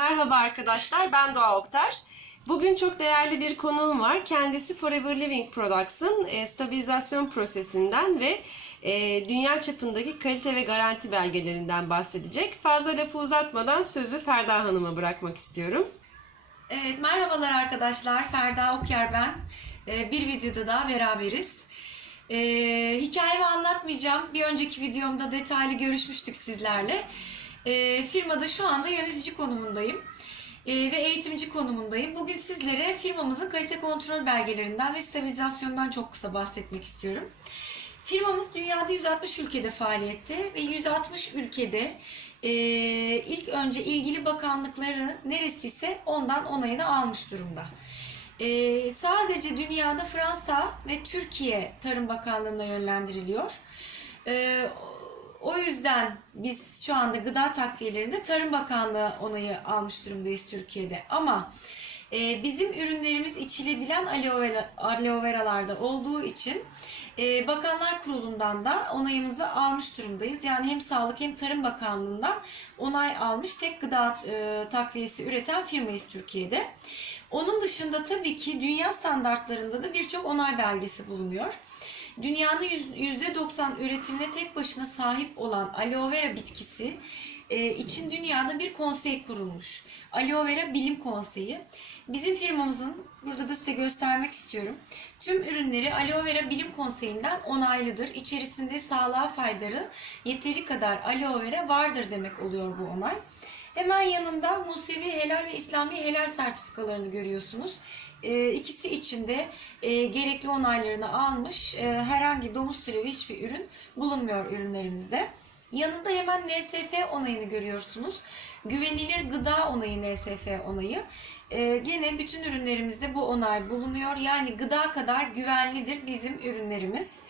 Merhaba arkadaşlar, ben Doğa Oktar. Bugün çok değerli bir konuğum var. Kendisi Forever Living Products'ın e, stabilizasyon prosesinden ve e, dünya çapındaki kalite ve garanti belgelerinden bahsedecek. Fazla lafı uzatmadan sözü Ferda Hanım'a bırakmak istiyorum. Evet, merhabalar arkadaşlar. Ferda Okyar ben. Ee, bir videoda daha beraberiz. Hikayemi anlatmayacağım. Bir önceki videomda detaylı görüşmüştük sizlerle. Ee, firmada şu anda yönetici konumundayım. Ee, ve eğitimci konumundayım. Bugün sizlere firmamızın kalite kontrol belgelerinden ve stabilizasyondan çok kısa bahsetmek istiyorum. Firmamız dünyada 160 ülkede faaliyette ve 160 ülkede e, ilk önce ilgili bakanlıkları neresi ise ondan onayını almış durumda. E, sadece dünyada Fransa ve Türkiye Tarım Bakanlığı'na yönlendiriliyor. E, o yüzden biz şu anda gıda takviyelerinde Tarım Bakanlığı onayı almış durumdayız Türkiye'de. Ama e, bizim ürünlerimiz içilebilen aloe, vera, aloe veralarda olduğu için e, Bakanlar Kurulu'ndan da onayımızı almış durumdayız. Yani hem Sağlık hem Tarım Bakanlığı'ndan onay almış tek gıda e, takviyesi üreten firmayız Türkiye'de. Onun dışında tabii ki dünya standartlarında da birçok onay belgesi bulunuyor. Dünyanın %90 üretimine tek başına sahip olan aloe vera bitkisi e, için dünyada bir konsey kurulmuş. Aloe Vera Bilim Konseyi. Bizim firmamızın, burada da size göstermek istiyorum. Tüm ürünleri Aloe Vera Bilim Konseyi'nden onaylıdır. İçerisinde sağlığa faydalı yeteri kadar aloe vera vardır demek oluyor bu onay. Hemen yanında Musevi Helal ve İslami Helal sertifikalarını görüyorsunuz. E, ikisi içinde e, gerekli onaylarını almış. E, herhangi domuz türevi hiçbir ürün bulunmuyor ürünlerimizde. Yanında hemen NSF onayını görüyorsunuz. Güvenilir gıda onayı NSF onayı. Ee, gene bütün ürünlerimizde bu onay bulunuyor. Yani gıda kadar güvenlidir bizim ürünlerimiz.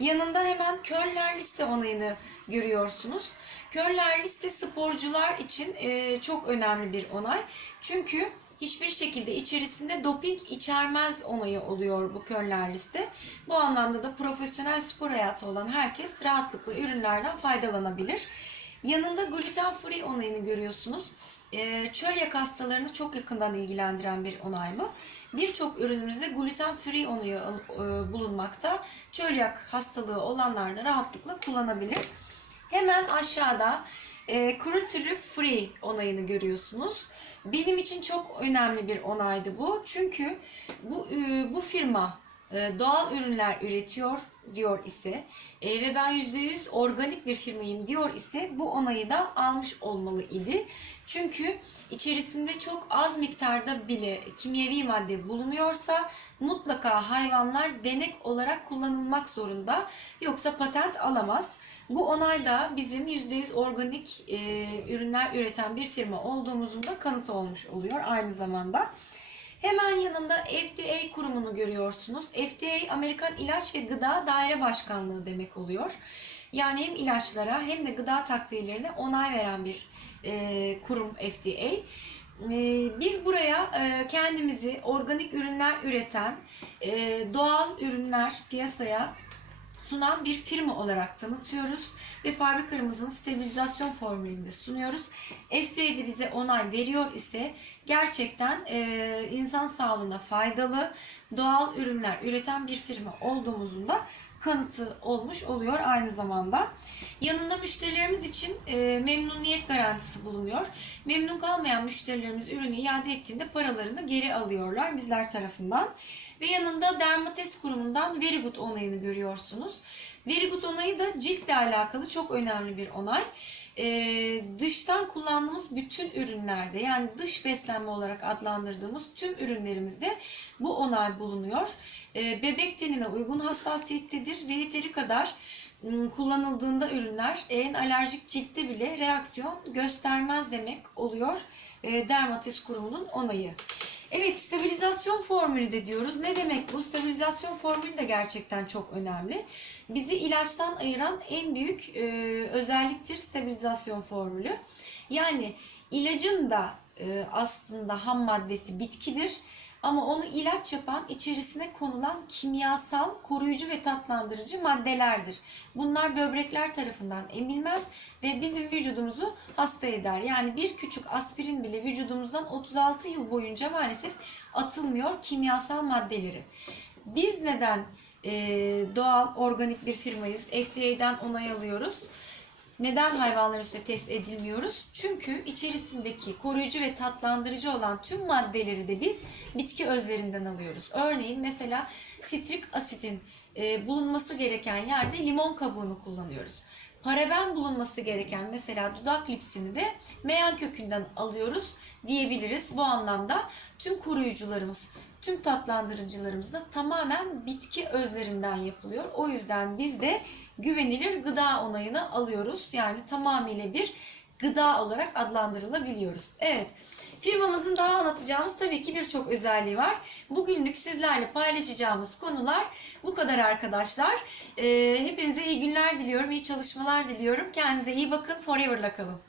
Yanında hemen Kölner liste onayını görüyorsunuz. Kölner liste sporcular için e, çok önemli bir onay. Çünkü hiçbir şekilde içerisinde doping içermez onayı oluyor bu Kölner liste. Bu anlamda da profesyonel spor hayatı olan herkes rahatlıkla ürünlerden faydalanabilir. Yanında gluten free onayını görüyorsunuz. Ee, çölyak hastalarını çok yakından ilgilendiren bir onay bu. Birçok ürünümüzde gluten free onayı e, bulunmakta. Çölyak hastalığı olanlar da rahatlıkla kullanabilir. Hemen aşağıda e, cruelty free onayını görüyorsunuz. Benim için çok önemli bir onaydı bu. Çünkü bu e, bu firma e, doğal ürünler üretiyor diyor ise e, ve ben %100 organik bir firmayım diyor ise bu onayı da almış olmalı idi. Çünkü içerisinde çok az miktarda bile kimyevi madde bulunuyorsa mutlaka hayvanlar denek olarak kullanılmak zorunda. Yoksa patent alamaz. Bu onay da bizim %100 organik e, ürünler üreten bir firma olduğumuzun da kanıtı olmuş oluyor aynı zamanda. Hemen yanında FDA kurumunu görüyorsunuz. FDA Amerikan İlaç ve Gıda Daire Başkanlığı demek oluyor. Yani hem ilaçlara hem de gıda takviyelerine onay veren bir e, kurum FDA. E, biz buraya e, kendimizi organik ürünler üreten, e, doğal ürünler piyasaya sunan bir firma olarak tanıtıyoruz ve fabrikamızın stabilizasyon formülünde sunuyoruz. FDA'de bize onay veriyor ise gerçekten e, insan sağlığına faydalı doğal ürünler üreten bir firma olduğumuzun da kanıtı olmuş oluyor aynı zamanda. Yanında müşterilerimiz için e, memnuniyet garantisi bulunuyor. Memnun kalmayan müşterilerimiz ürünü iade ettiğinde paralarını geri alıyorlar bizler tarafından. Ve yanında Dermates kurumundan Very Good onayını görüyorsunuz. Very Good onayı da ciltle alakalı çok önemli bir onay. Ee, dıştan kullandığımız bütün ürünlerde yani dış beslenme olarak adlandırdığımız tüm ürünlerimizde bu onay bulunuyor. Ee, bebek tenine uygun hassasiyettedir ve yeteri kadar ım, kullanıldığında ürünler en alerjik ciltte bile reaksiyon göstermez demek oluyor. Ee, Dermates kurumunun onayı. Evet stabilizasyon formülü de diyoruz. Ne demek bu? Stabilizasyon formülü de gerçekten çok önemli. Bizi ilaçtan ayıran en büyük e, özelliktir stabilizasyon formülü. Yani ilacın da e, aslında ham maddesi bitkidir. Ama onu ilaç yapan içerisine konulan kimyasal koruyucu ve tatlandırıcı maddelerdir. Bunlar böbrekler tarafından emilmez ve bizim vücudumuzu hasta eder. Yani bir küçük aspirin bile vücudumuzdan 36 yıl boyunca maalesef atılmıyor kimyasal maddeleri. Biz neden doğal organik bir firmayız? FDA'den onay alıyoruz. Neden hayvanlar üstüne test edilmiyoruz? Çünkü içerisindeki koruyucu ve tatlandırıcı olan tüm maddeleri de biz bitki özlerinden alıyoruz. Örneğin mesela sitrik asitin e, bulunması gereken yerde limon kabuğunu kullanıyoruz. Paraben bulunması gereken mesela dudak lipsini de meyan kökünden alıyoruz diyebiliriz. Bu anlamda tüm koruyucularımız, tüm tatlandırıcılarımız da tamamen bitki özlerinden yapılıyor. O yüzden biz de güvenilir gıda onayını alıyoruz. Yani tamamıyla bir gıda olarak adlandırılabiliyoruz. Evet. Firmamızın daha anlatacağımız tabii ki birçok özelliği var. Bugünlük sizlerle paylaşacağımız konular bu kadar arkadaşlar. Ee, hepinize iyi günler diliyorum, iyi çalışmalar diliyorum. Kendinize iyi bakın, Forever'la kalın.